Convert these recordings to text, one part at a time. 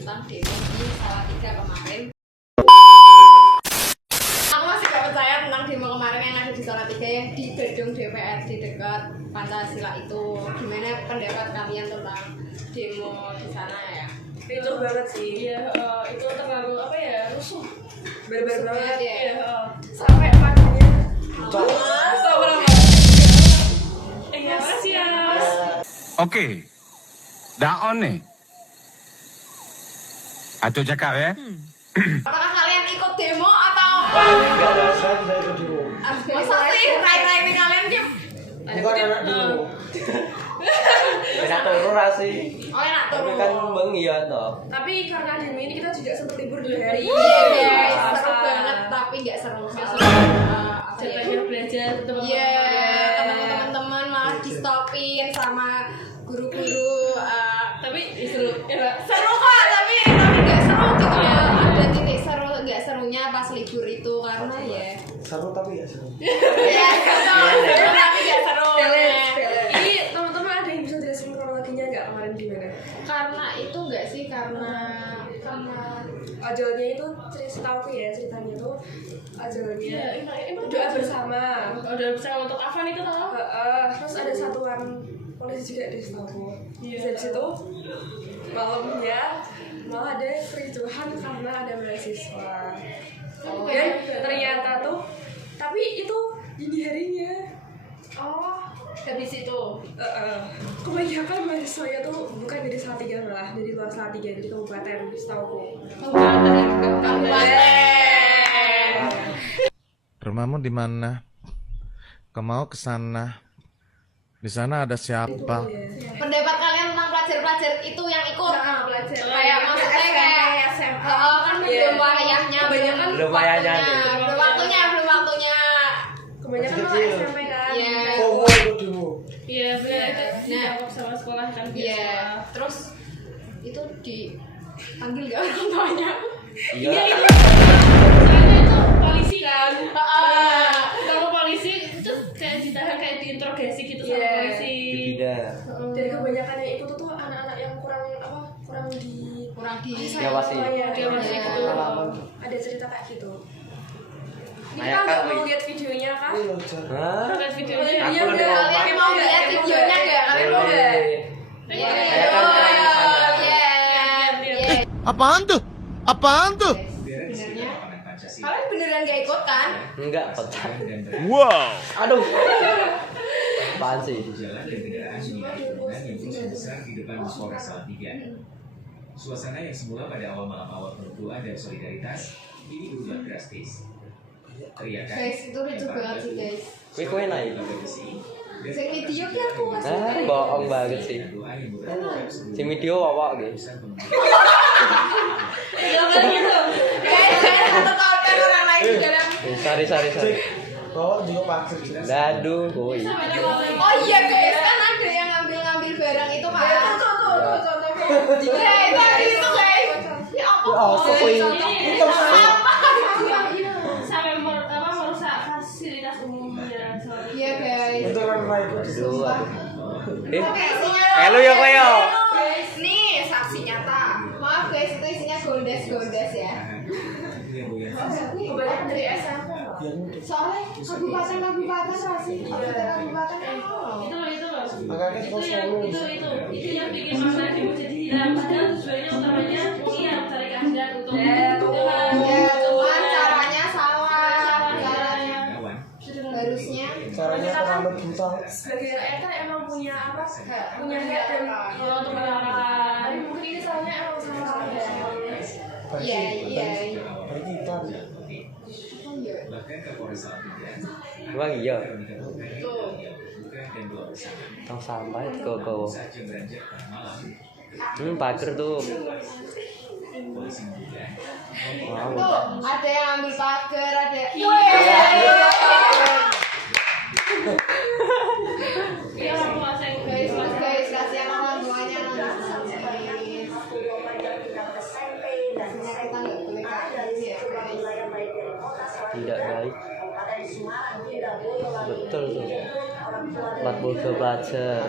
tentang demo di Salatiga kemarin. Aku masih gak percaya tentang demo kemarin yang ada di Salatiga ya, di gedung DPR di dekat Pancasila itu. Gimana pendapat kalian tentang demo di sana ya? Itu banget sih. Iya, itu terlalu apa ya, rusuh. Bener-bener banget ya. Iya, sampai makanya iya, makasih ya. Oke, daon nih. Aduh cakap ya. Apakah kalian ikut demo atau Enggak ada, saya tidak ikut demo. masa sih rai-rai ini kalian Kim? Bukan anak demo. Enak turun sih. Oh enak tuh. Tapi kan bang iya toh. tapi karena demo ini kita juga sempat libur 2 hari. Iya guys, seru banget tapi nggak seru. Jatuhnya belajar Iya, ketemu teman-teman malah di stopin sama guru-guru. tapi seru. Ya, Seru kok, tapi nggak seru gitu ya. Ada titik seru nggak serunya pas libur itu karena ya. Seru tapi ya seru. Iya, seru tapi nggak seru. Ini teman-teman ada yang bisa jelasin kronologinya nggak kemarin gimana? Karena itu nggak sih karena Ajalnya itu setahu aku ya, ceritanya itu ajalnya emang doa bersama. udah bersama untuk Afan itu tau? Terus ada satuan polisi juga di setahu. Iya. Habis itu malamnya malah ada kericuhan karena ada mahasiswa. Dan ternyata tuh, tapi itu dini harinya. habis itu. Kebanyakan mahasiswanya tuh bukan dari Salatiga malah dari luar Salatiga, dari kabupaten setahu. Rumahmu di mana? Kau mau ke sana? Di sana ada siapa? Pendapat kalian tentang pelajar-pelajar itu yang ikut? Pelajar Kayak maksudnya kayak SMA kan belum wayahnya, Kebanyakan belum wayahnya, belum waktunya. kebanyakan malah Kecil. SMP kan. Iya. FOMO ikut demo. Iya, benar. Nah. Dijawab sama sekolah kan. Iya. Terus itu dipanggil gak orang tuanya? Iya. Soalnya itu polisi kan. Ah. Kalau polisi itu kayak ditahan, kayak diinterogasi gitu sama Iya. polisi. Tidak. Jadi kebanyakan yang ikut tuh anak-anak yang kurang di Diawasi. Diawasi Iya. gitu. Ada cerita kayak gitu. Ini Kayak kita nggak kali. mau lihat videonya kan? Ini loh, Jar. Hah? Lihat videonya. Aku Iya, lebih udah. kompak. Kalian mau lihat videonya nggak? Kalian mau nggak? Iya. Saya kan keren di sana. Iya. Apaan tuh? Apaan tuh? Benernya. Kalian beneran gak ikut kan? Enggak, kocak. Wow. Aduh. Apaan sih? Jalan dan kendaraan mengalami kerumunan yang terus membesar di depan Polres Salatiga. Suasana yang semula pada awal malam awal penuturan dan solidaritas kini berubah drastis. Teriakan, Guys, itu lucu banget sih guys. Kue naik. Sing video ki aku masuk. Bohong banget sih. Si video awak gitu. Jangan gitu. Guys, atau tahu orang lain di dalam. Sorry. Kok juga pakai. Daduh, koi. Oh iya guys, kan ada yang ngambil barang itu kan. Iya, itu guys. Ya ampun. Hitam saya. Sampai merusak fasilitas umum ya. Iya guys. Beneran naik. Aduh. Tapi isinya. Halo ya kau ya. Guys, nih saksi nyata. Maaf guys, itu isinya gondes ya. Kebanyakan dari SMP loh. Soalnya kabupaten masih kabupaten. Itu loh. Makanya Itu yang bikin masalah di jadi hilang. Padahal tujuannya utamanya iya mencari keadilan untuk Ya, cuman caranya salah. Harusnya Caranya terlalu brutal. Sebagai rakyat kan emang punya apa? Punya hak dan untuk menyuarakan. tapi mungkin ini salahnya emang sama rakyat. Iya. Bagi kita. Bahkan Kapolres Salatiga Emang iya. Tuh. dan doa bersama. Tong sampah kok. Saja beranjak tengah malam, Pager tuh. polisi menduga Tuh, ada yang ambil pagar, ada. Iya, orang tua saya Guys, kasihan orang tuanya nanti. Kita nggak boleh kayak gitu ya, guys. Tidak baik. Betul tuh. 42 pelajar.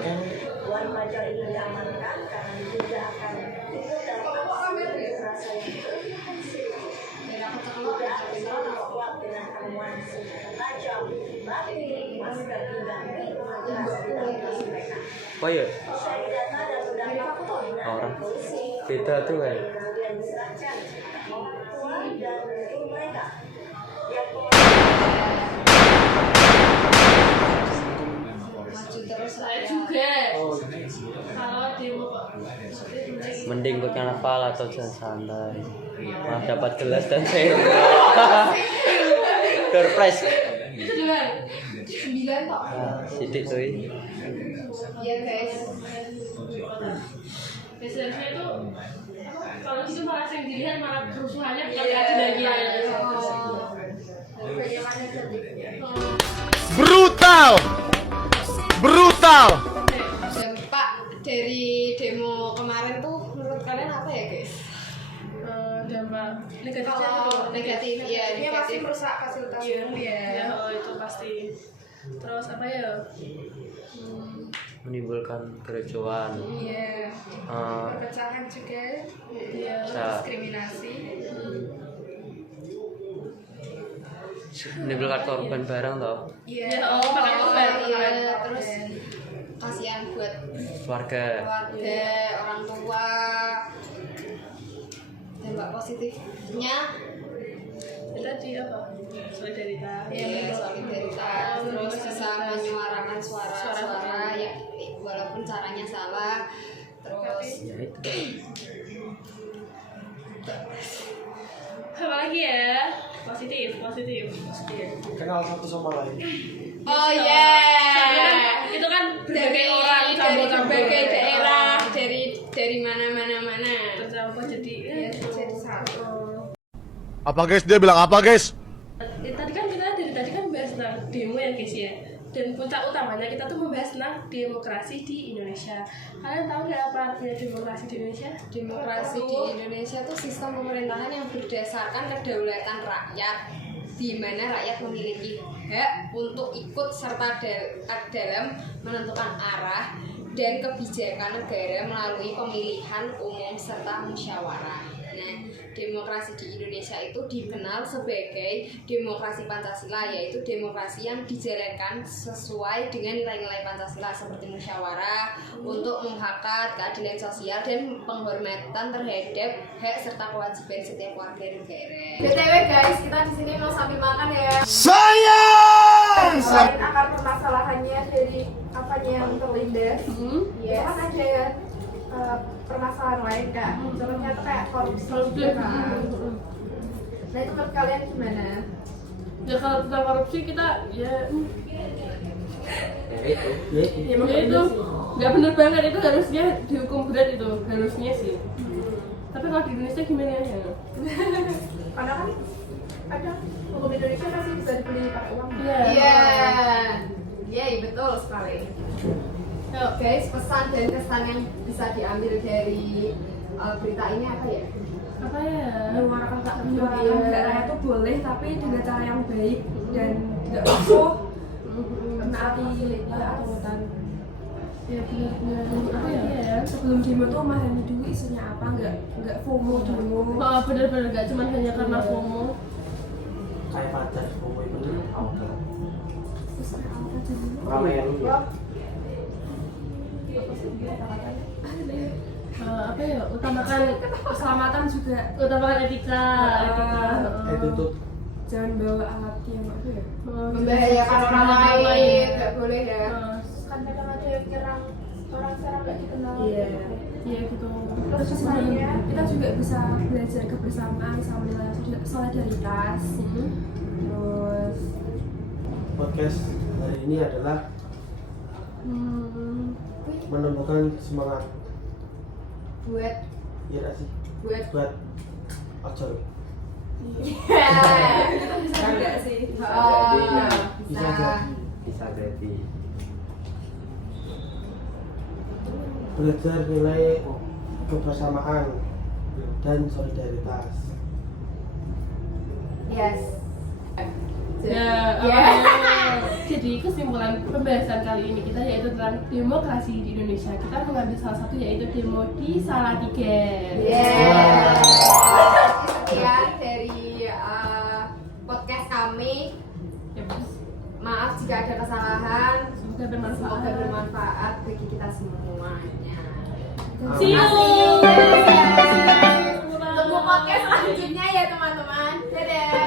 Oh iya. Orang beda tuh kan. Maju terus Saya ya. juga. Oh, Kalau demo kok. mending ikut karnaval atau jalan santai. Malah dapat gelas dan saya. Surprise. Itu juga. 9 kok. Nah, sidik tuh. Iya guys. Biasanya itu kalau itu malah yang dilihat malah kerusuhannya bukan lagi lagi. Brutal. Brutal. Dan Pak, dari demo kemarin tuh menurut kalian apa ya guys? Dampak negatifnya Kalau tuh negatif, iya dia pasti negatif. merusak fasilitas umum ya. Itu pasti. Terus apa ya? Menimbulkan kericuan. Iya. Perpecahan juga. Iya. Bisa. Diskriminasi. Menimbulkan korban bareng toh. Iya. Makan korban. Iya, terus kasihan buat Keluarga. keluarga, orang tua. Dampak positifnya Tadi apa? Solidaritas. ya solidaritas, terus bisa menyuarakan suara-suara ya walaupun caranya salah, terus Ya itu. Apa lagi ya? Positif. Kenal satu sama lain. oh yeah. Itu kan berbagai dari orang dari campur-campur. berbagai daerah, dari mana Tercampur jadi jadi satu. Apa guys? Dia bilang apa guys? Tadi kan kita dari tadi kan bahas tentang demo ya guys ya. Dan puncak utamanya kita tuh membahas tentang demokrasi di Indonesia. Kalian tahu nggak apa artinya demokrasi di Indonesia? Demokrasi di Indonesia tuh sistem pemerintahan yang berdasarkan kedaulatan rakyat, di mana rakyat memiliki hak untuk ikut serta dalam menentukan arah dan kebijakan negara melalui pemilihan umum serta musyawarah. Nah, demokrasi di Indonesia itu dikenal sebagai demokrasi Pancasila, yaitu demokrasi yang dijalankan sesuai dengan nilai-nilai Pancasila seperti musyawarah untuk menghakat keadilan sosial dan penghormatan terhadap hak serta kewajiban setiap warga negara. BTW guys, kita di sini mau sambil makan ya. Sayang. Selain akar permasalahannya dari apanya yang terlindas, itu kan ada permasalahan lain kak. Contohnya tuh kayak korupsi. Nah itu menurut kalian gimana? Ya kalau tentang korupsi kita ya Ya itu nggak bener banget, itu harusnya dihukum berat, itu harusnya sih. Tapi kalau di Indonesia gimana ya? Karena kan ada hukum Indonesia masih bisa dibeli pakai uang. Iya, betul sekali. Yuk guys, pesan dan kesan yang bisa diambil dari berita ini apa ya? Apa ya? Menyuarakan hak rakyat itu boleh, tapi dengan cara yang baik dan tidak musuh. Menaati aturan. Ya benar-benar apa ya? Sebelum demo tuh memahami dulu isunya apa, nggak FOMO dulu. Oh bener-bener nggak cuma hanya karena FOMO. Kayak pacar FOMO itu. Terus apa dulu? Ramean. Apa ya, utamakan Keselamatan juga. utamakan etika. Tutup. Jangan bawa alat yang apa ya? Membahayakan orang lain, nggak boleh ya. Kan kadang ada yang nyerang orang secara nggak dikenal. Iya gitu. Terus misalnya kita juga bisa belajar kebersamaan sama solidaritas. Terus Podcast hari ini adalah menumbuhkan semangat. Buat Iya nggak sih? buat Buat ojol. bisa juga sih. Bisa jadi. Bisa jadi. Belajar nilai kebersamaan dan solidaritas. yes. Ya, apa? Jadi kesimpulan pembahasan kali ini kita yaitu tentang demokrasi di Indonesia. Kita mengambil salah satu yaitu demo di Salatiga. Sekian dari podcast kami. Ya, Mas. Maaf jika ada kesalahan. Semoga bermanfaat. Semoga bermanfaat bagi kita semuanya. See you. Tunggu podcast selanjutnya ya teman-teman. Dadah.